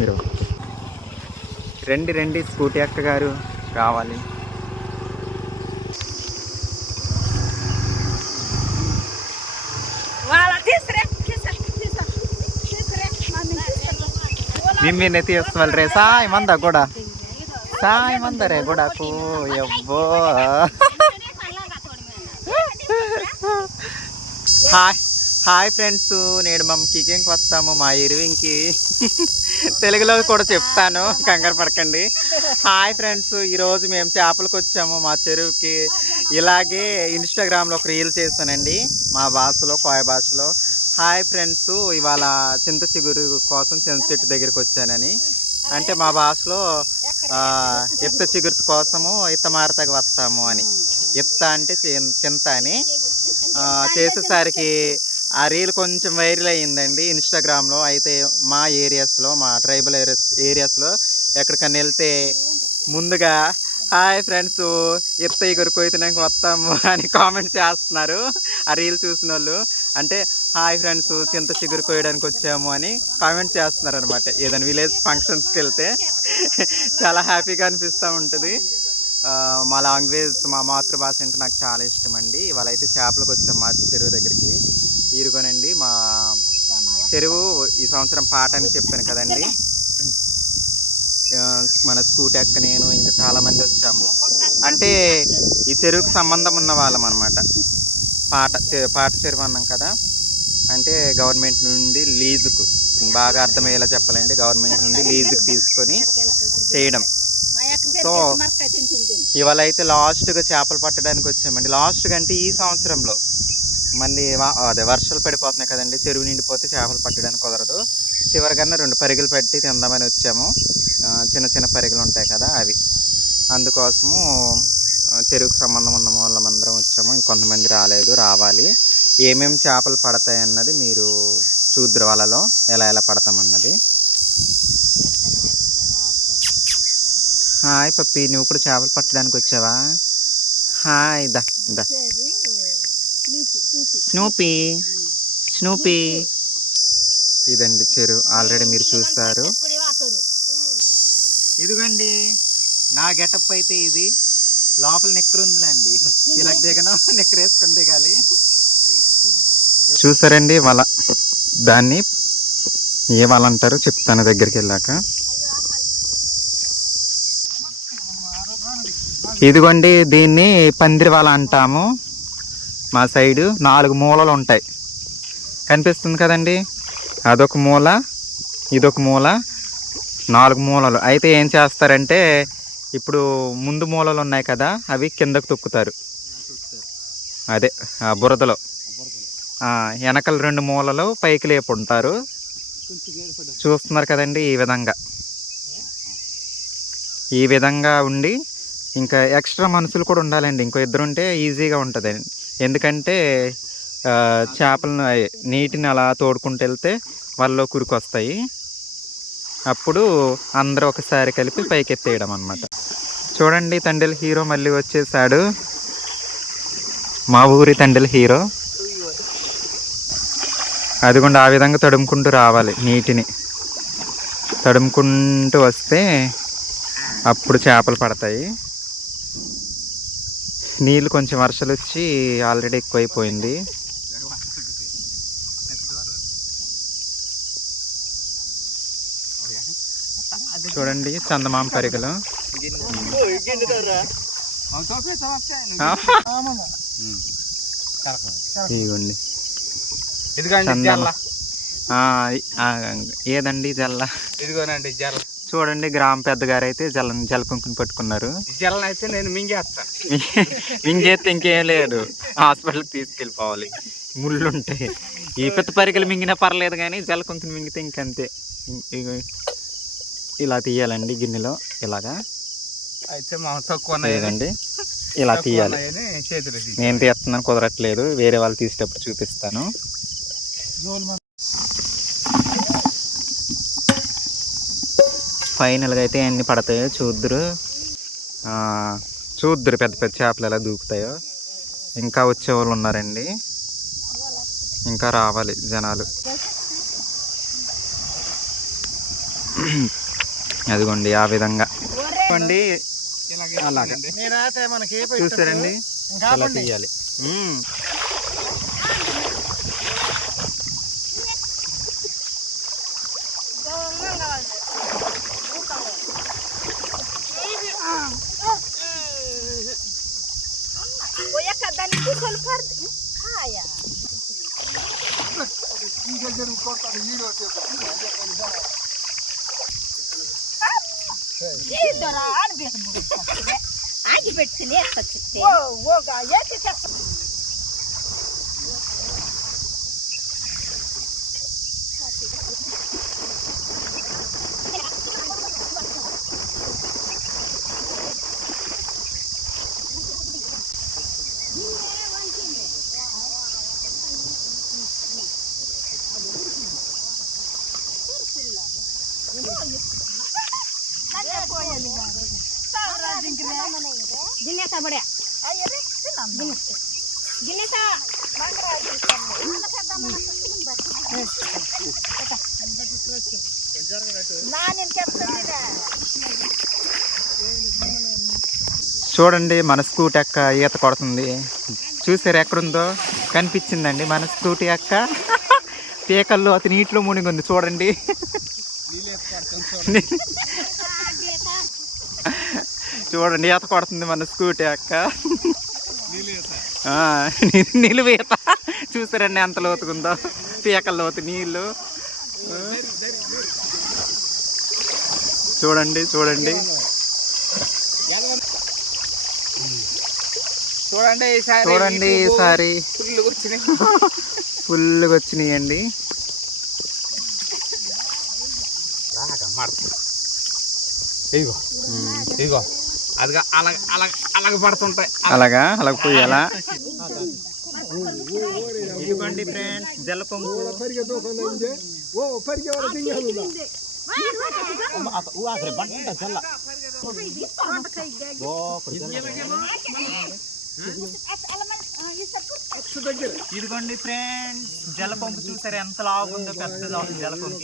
మీరు రండి రండి స్కూటీ అక్క గారు రావాలి. ನಿಮ್ಮೇನೆ ತೀರ್ಸ್ವಲ್ರಿ ಸಾಯ್ ಮಂದ ಕೂಡ ಸಾಯ್ ಮಂದರೆ ಗುಡಾಕು ಯಬ್ಬೋ. హాయ్ ఫ్రెండ్స్, నేడు మేము కికెంకి వస్తాము మా ఇరువింకి. తెలుగులో కూడా చెప్తాను, కంగారు పడకండి. హాయ్ ఫ్రెండ్స్, ఈరోజు మేము చేపలకు వచ్చాము మా చెరువుకి. ఇలాగే ఇన్స్టాగ్రామ్లో ఒక రీల్ చేశానండి మా భాషలో, కోయ భాషలో. హాయ్ ఫ్రెండ్స్, ఇవాళ చింత చిగురు కోసం చింత చెట్టు దగ్గరికి వచ్చానని. అంటే మా భాషలో ఇత్త చిగురు కోసము ఇత్త మారతగా వస్తాము అని. ఇత్త అంటే చింత అని. చేసేసరికి ఆ రీల్ కొంచెం వైరల్ అయ్యిందండి ఇన్స్టాగ్రామ్లో. అయితే మా ఏరియాస్లో, మా ట్రైబల్ ఏరియాస్లో ఎక్కడికన్నా వెళ్తే ముందుగా హాయ్ ఫ్రెండ్స్ ఇత్త ఇగురు కొయ్యడానికి వస్తాము అని కామెంట్ చేస్తున్నారు ఆ రీల్ చూసిన వాళ్ళు. అంటే హాయ్ ఫ్రెండ్స్ చింత చిగురు కొయ్యడానికి వచ్చాము అని కామెంట్ చేస్తున్నారు అనమాట. ఏదైనా విలేజ్ ఫంక్షన్స్కి వెళ్తే చాలా హ్యాపీగా అనిపిస్తూ ఉంటుంది. మా లాంగ్వేజ్, మా మాతృభాష అంటే నాకు చాలా ఇష్టం అండి. ఇవాళ అయితే చేపలకు వచ్చాం మా చెరువు దగ్గరికి. ఈరుగోనండి మా చెరువు. ఈ సంవత్సరం పాట అని చెప్పాను కదండి. మన స్కూటీ అక్క, నేను ఇంకా చాలామంది వచ్చాము. అంటే ఈ చెరువుకు సంబంధం ఉన్న వాళ్ళం అనమాట. పాట చెరువు అన్నాం కదా. అంటే గవర్నమెంట్ నుండి లీజుకు, బాగా అర్థమయ్యేలా చెప్పాలంటే గవర్నమెంట్ నుండి లీజుకు తీసుకొని చేయడం. సో ఇవాళ అయితే లాస్ట్గా చేపలు పట్టడానికి వచ్చామండి. లాస్ట్గా అంటే ఈ సంవత్సరంలో మళ్ళీ అదే వర్షాలు పడిపోతున్నాయి కదండి, చెరువు నిండిపోతే చేపలు పట్టడానికి కుదరదు. చివరికన్నా 2 పరిగెలు పెట్టి తిందామని వచ్చాము. చిన్న చిన్న పరిగెలు ఉంటాయి కదా అవి. అందుకోసము చెరువుకు సంబంధం ఉన్న వాళ్ళమందరం వచ్చాము. ఇంకొంతమంది రాలేదు, రావాలి. ఏమేమి చేపలు పడతాయి అన్నది మీరు చూద్దరు వాళ్ళలో ఎలా ఎలా పడతామన్నది. హాయ్ పప్పి, నువ్వు కూడా చేపలు పట్టడానికి వచ్చావా? హాయ్ దా దా స్నూపీ స్నూపీ. ఇదండి చెరువు, ఆల్రెడీ మీరు చూస్తారు. ఇదిగోండి నా గెటప్ అయితే ఇది. లోపల నెక్కరు ఉందిలేండి, ఇలా దిగను, నెక్కరు వేసుకొని దిగాలి. చూసారండి వల, దాన్ని ఏ వల అంటారు చెప్తాను దగ్గరికి వెళ్ళాక. ఇదిగోండి దీన్ని పందిరి వల అంటాము. మా సైడు 4 మూలలు ఉంటాయి, కనిపిస్తుంది కదండి. అదొక మూల, ఇదొక మూల, 4 మూలలు. అయితే ఏం చేస్తారంటే ఇప్పుడు ముందు మూలలు ఉన్నాయి కదా, అవి కిందకు తొక్కుతారు. అదే బురదలో. వెనకల 2 మూలలు పైకి లేపుంటారు. చూస్తున్నారు కదండి. ఈ విధంగా ఉండి ఇంకా ఎక్స్ట్రా మనుషులు కూడా ఉండాలండి. ఇంకో 2 ఉంటే ఈజీగా ఉంటుంది. ఎందుకంటే చేపలను, నీటిని అలా తోడుకుంటూ వెళ్తే వాళ్ళలో కురికి వస్తాయి. అప్పుడు అందరూ ఒకసారి కలిపి పైకి ఎత్తేయడం అన్నమాట. చూడండి తండ్రి హీరో మళ్ళీ వచ్చేసాడు, మా ఊరి తండ్రి హీరో. అదిగోండి ఆ విధంగా తడుముకుంటూ రావాలి. నీటిని తడుముకుంటూ వస్తే అప్పుడు చేపలు పడతాయి. నీళ్ళు కొంచెం వర్షాలు వచ్చి ఆల్రెడీ ఎక్కువైపోయింది. చూడండి చందమామ పరిగలు. ఇదిగోండి ఏదండి జల్ల. ఇదిగోనండి జల్ల. చూడండి గ్రామ పెద్దగారు అయితే జల కుంకుని పట్టుకున్నారు. జల్లని అయితే నేను మింగేస్తాను. మింగేస్తే ఇంకేం లేదు, హాస్పిటల్కి తీసుకెళ్ళిపోవాలి, ముళ్ళు ఉంటాయి. ఈ పెద్ద పరికలు మింగినా పర్లేదు, కానీ జల కుంకుని మింగితే ఇంకంతే. ఇలా తీయాలండి గిన్నెలో ఇలాగా. అయితే మా తక్కువ లేదండి ఇలా తీయాలి. నేను తీస్తున్నాను కుదరట్లేదు, వేరే వాళ్ళు తీసేటప్పుడు చూపిస్తాను. ఫైనల్గా అయితే ఎన్ని పడతాయో చూద్దురు. పెద్ద పెద్ద చేపలు ఎలా దూకుతాయో. ఇంకా వచ్చేవాళ్ళు ఉన్నారండి, ఇంకా రావాలి జనాలు. అదిగోండి ఆ విధంగా అలాగా చూసారండి, అలా తీయాలి. చూడండి మన స్కూటీ అక్క ఈత కొడుతుంది. చూసారు ఎక్కడుందో, కనిపించిందండి మన స్కూటీ అక్క. పీకల్లో అతని నీటిలో మునిగింది చూడండి. చూడండి ఈత కొడుతుంది మన స్కూటీ అక్క. నిలువ ఈత చూసారండి ఎంత లోతుకుందో, పీకల లోతు నీళ్ళు. చూడండి చూడండి చూడండి ఈసారి ఫుల్గా వచ్చినాయండి. ఇగో అదిగా అలాగ పడుతుంటాయి. అలాగా పోయాలా. ఇదిగోండి ఫ్రెండ్స్ జలపంపు. ఇదిగోండి ఫ్రెండ్స్ జలపంపు చూసారు ఎంత లాగుందో, పెద్దదా జలపంపు.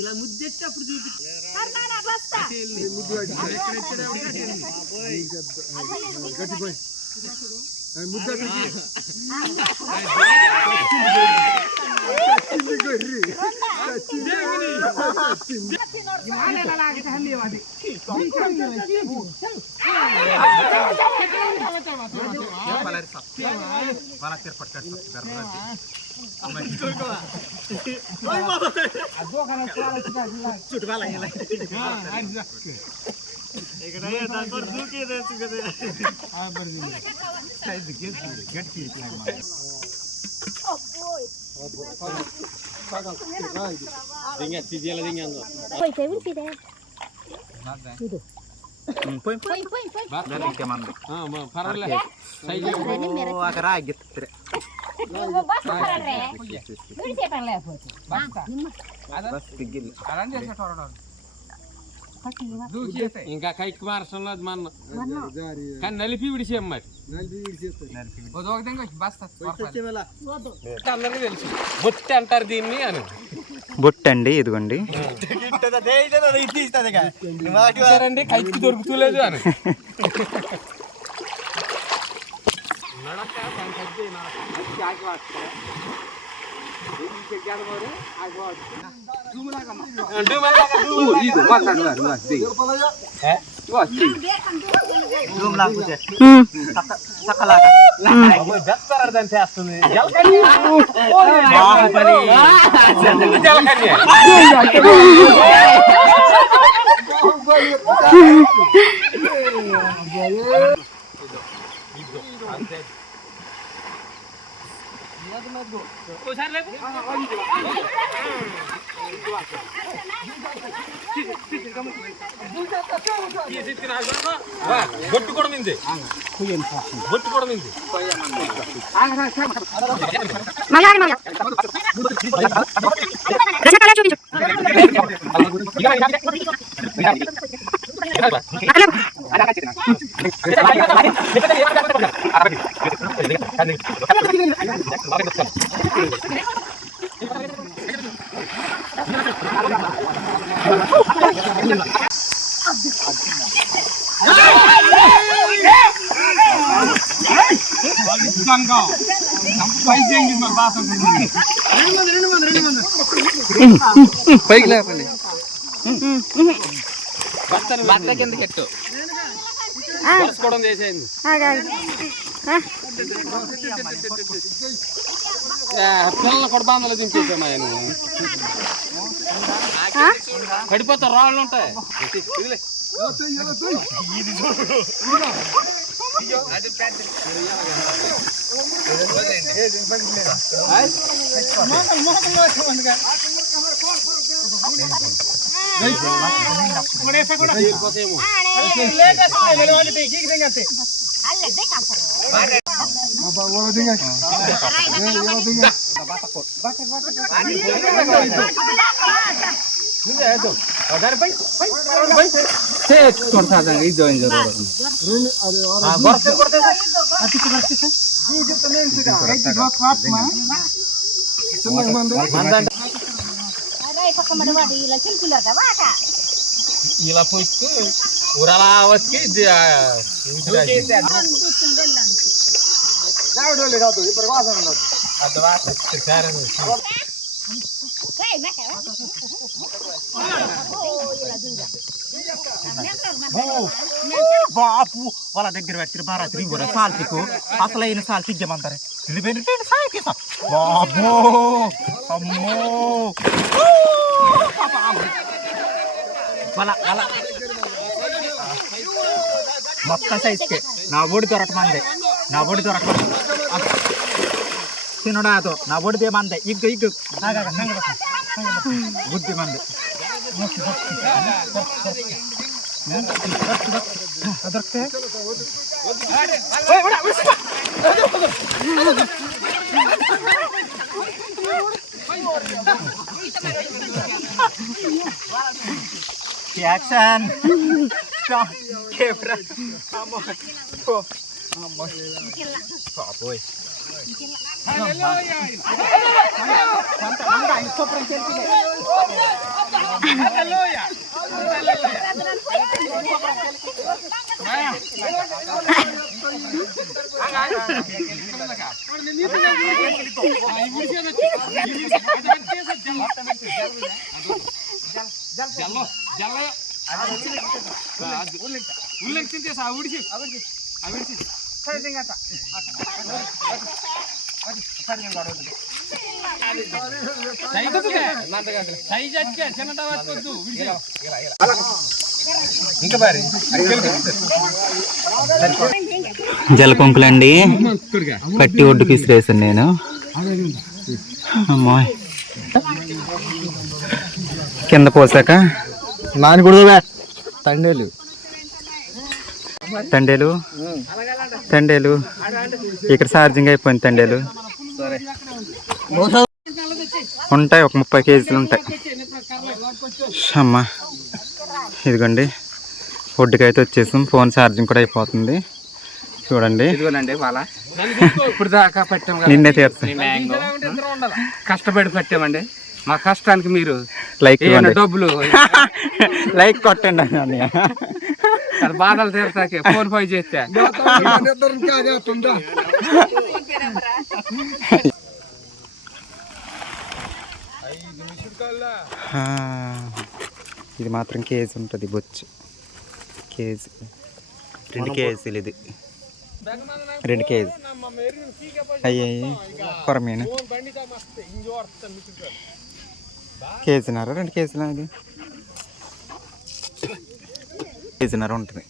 ఇలా ముద్దెట్టి అప్పుడు చూపి ఇంకా కైకి మారసంలో మన కానీ నలిపి విడిచేయమ్మాట. అందరికీ తెలుసు బొట్టి అంటారు దీన్ని అని. బొట్టి అండి ఇదిగోండి. కైకి దొరుకుతలేదు అని బొట్టు కూడా మింది బొట్టు కూడా మింది పైకి లేపండి బత్త కింద కెట్టు చేసేయండి పిల్లలు కూడా బాంధలు దించేసామా నువ్వు పడిపోతా రాళ్ళు ఉంటాయి ఇలా పోయిస్తూ ఊరలా వచ్చి బాపు వాళ్ళ దగ్గర పెట్టి బాగా తిరిగి సాల్తికు అసలైన సాల్తి ఇద్దామంటారు బాబో అమ్మో మొత్తం సైజ్కే నా బోడి దొరకమంది నా బోడి దొరకమంది తినడాతో నా బోడిదే మందే ఇగ్గు ఇగ్గు బుద్ధి మంది దొరికితే యాక్షన్ కెమెరా అమ్మో అమ్మో బాబోయ్ జలకొంకులండి పట్టి ఒడ్డుకి విసిరేసాను నేను. అమ్మో కింద పోసాక నానకూడదు తండేలు తండేలు తండేలు ఇక్కడ ఛార్జింగ్ అయిపోయింది. తండేలు ఉంటాయి, ఒక 30 కేజీలు ఉంటాయి. అమ్మా ఇదిగోండి ఒడ్డుకైతే వచ్చేసాం. ఫోన్ ఛార్జింగ్ కూడా అయిపోతుంది. చూడండి ఇప్పుడు దాకా పట్టాం, నిన్నే తీర్చాం. కష్టపడి పట్టామండి. మా కష్టానికి మీరు లైక్ డబ్బులు లైక్ కొట్టండి అన్నయ్య. బాధలు తీర్చాకే ఫోన్ పై చేస్తే ఆ, ఇది మాత్రం కేజీ ఉంటుంది బొచ్చు. కేజీ 2 కేజీలు ఇది 2 కేజీ అయ్యాయి కొరమీను కేజీన్నర 2 కేజీలు అది కేజీన్నర ఉంటుంది.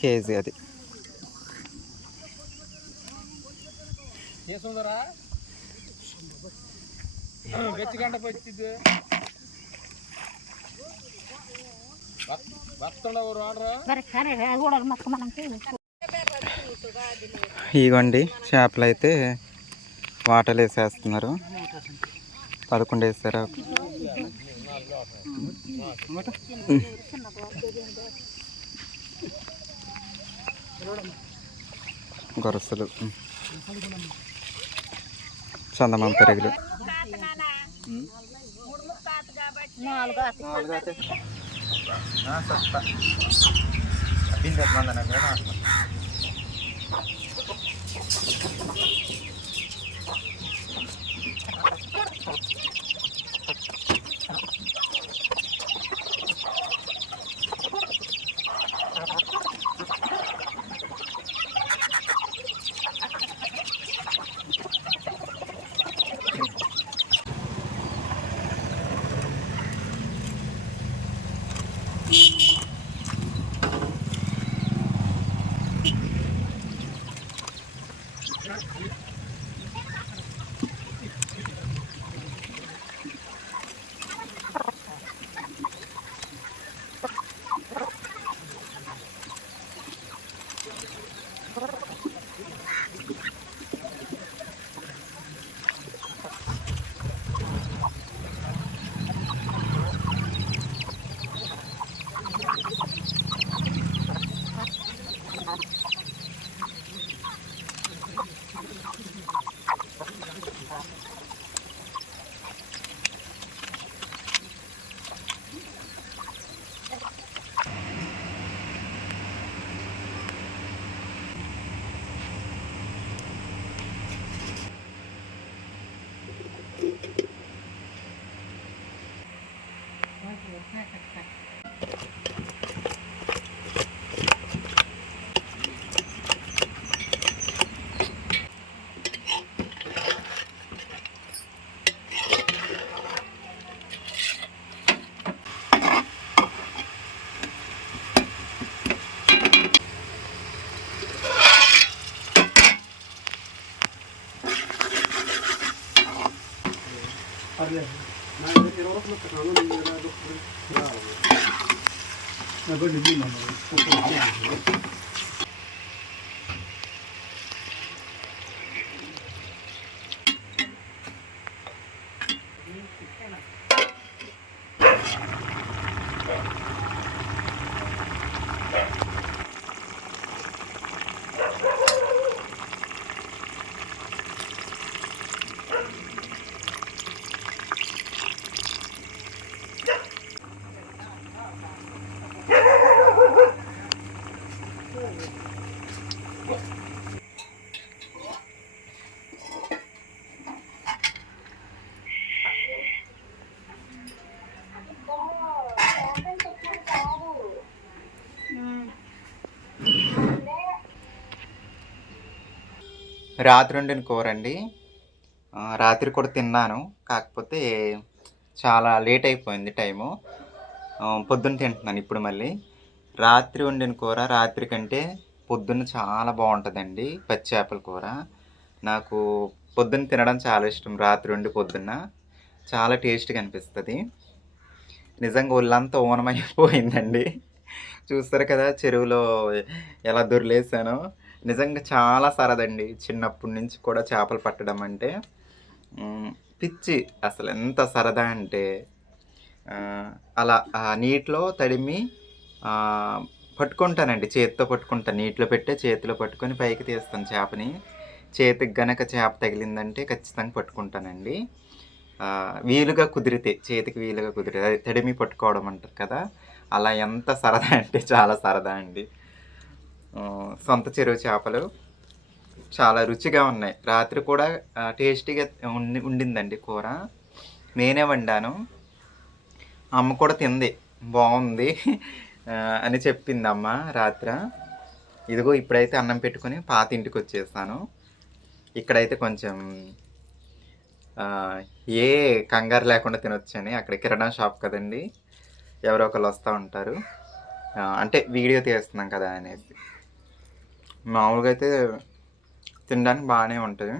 కేజీ అది ఇగోండి చేపలు అయితే వాటలు వేసేస్తున్నారు. 11 వేసారు. గొరసలు, చందమామ పెరుగులు. రాత్రి వండిన కూర అండి. రాత్రి కూడా తిన్నాను, కాకపోతే చాలా లేట్ అయిపోయింది టైము. పొద్దున్న తింటున్నాను ఇప్పుడు మళ్ళీ. రాత్రి వండిన కూర రాత్రి కంటే పొద్దున్న చాలా బాగుంటుందండి. పచ్చి చేపల కూర నాకు పొద్దున్న తినడం చాలా ఇష్టం. రాత్రి వండి పొద్దున్న చాలా టేస్ట్గా అనిపిస్తుంది. నిజంగా ఒళ్ళంతా ఊనమైపోయిందండి. చూస్తారు కదా చెరువులో ఎలా దొరిలేసానో. నిజంగా చాలా సరదండి. చిన్నప్పటి నుంచి కూడా చేపలు పట్టడం అంటే పిచ్చి. అసలు ఎంత సరదా అంటే అలా నీటిలో తడిమి పట్టుకుంటానండి. చేతితో పట్టుకుంటాను. నీటిలో పెట్టే చేతిలో పట్టుకొని పైకి తీస్తాను చేపని. చేతికి గనక చేప తగిలిందంటే ఖచ్చితంగా పట్టుకుంటానండి. వీలుగా కుదిరితే, చేతికి వీలుగా కుదిరితే, తడిమి పట్టుకోవడం అంటారు కదా, అలా ఎంత సరదా అంటే చాలా సరదా అండి. సొంత చెరువు చేపలు చాలా రుచిగా ఉన్నాయి. రాత్రి కూడా టేస్టీగా ఉండిందండి కూర. నేనే వండాను. అమ్మ కూడా తింది, బాగుంది అని చెప్పింది అమ్మ రాత్రి. ఇదిగో ఇప్పుడైతే అన్నం పెట్టుకొని పాత ఇంటికి వచ్చేసాను. ఇక్కడైతే కొంచెం ఏ కంగారు లేకుండా తినొచ్చని, అక్కడ కిరాణా షాప్ కదండి, ఎవరో ఒకరు వస్తూ ఉంటారు, అంటే వీడియో తీస్తున్నాం కదా అనేసి. మామూలుగా అయితే తినడానికి బాగానే ఉంటుంది,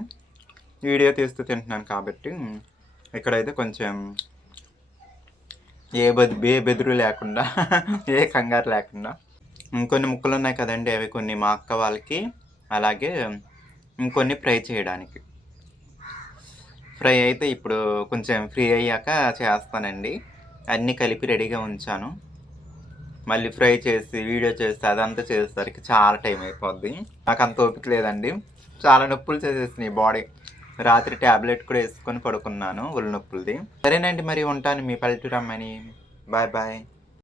వీడియో తీస్తూ తింటున్నాను కాబట్టి ఇక్కడైతే కొంచెం ఏ బెదురు లేకుండా ఏ కంగారు లేకుండా. ఇంకొన్ని ముక్కలు ఉన్నాయి కదండి, అవి కొన్ని మా అక్క వాళ్ళకి, అలాగే ఇంకొన్ని ఫ్రై చేయడానికి. ఫ్రై అయితే ఇప్పుడు కొంచెం ఫ్రీ అయ్యాక చేస్తానండి. అన్నీ కలిపి రెడీగా ఉంచాను. మళ్ళీ ఫ్రై చేసి వీడియో చేస్తే అదంతా చేసేసరికి చాలా టైం అయిపోద్ది. నాకు అంత ఓపిక లేదండి, చాలా నొప్పులు చేసేసినాయి బాడీ. రాత్రి ట్యాబ్లెట్ కూడా వేసుకొని పడుకున్నాను ఒళ్ళు నొప్పులది. సరేనండి, మరి ఉంటాను. మీ పల్లెటూరు అమ్మని. Bye bye.